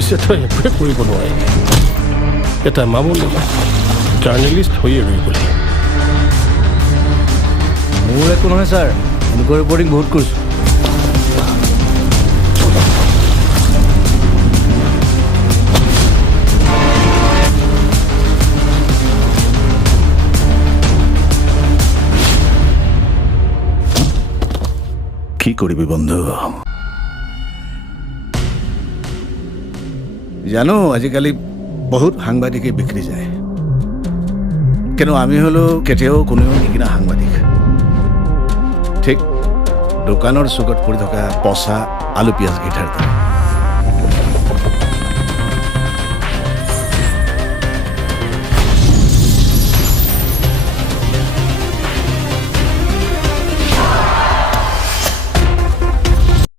পিছে তই একোৱে কৰিব নোৱাৰিলি এটা মামুলি জাৰ্নেলিষ্ট হৈয়ে ৰৈ গ'লি মোৰ একো নহয় ছাৰ এনেকুৱা ৰিপৰ্টিং বহুত কৰিছোঁ কি কৰিবি বন্ধু জানো আজিকালি বহুত সাংবাদিকে বিক্ৰী যায় কিন্তু আমি হলেও কেতিয়াও কোনেও নিকিনা সাংবাদিক ঠিক দোকানৰ চুকত পৰি থকা পচা আলু পিঁয়াজ গীটাৰ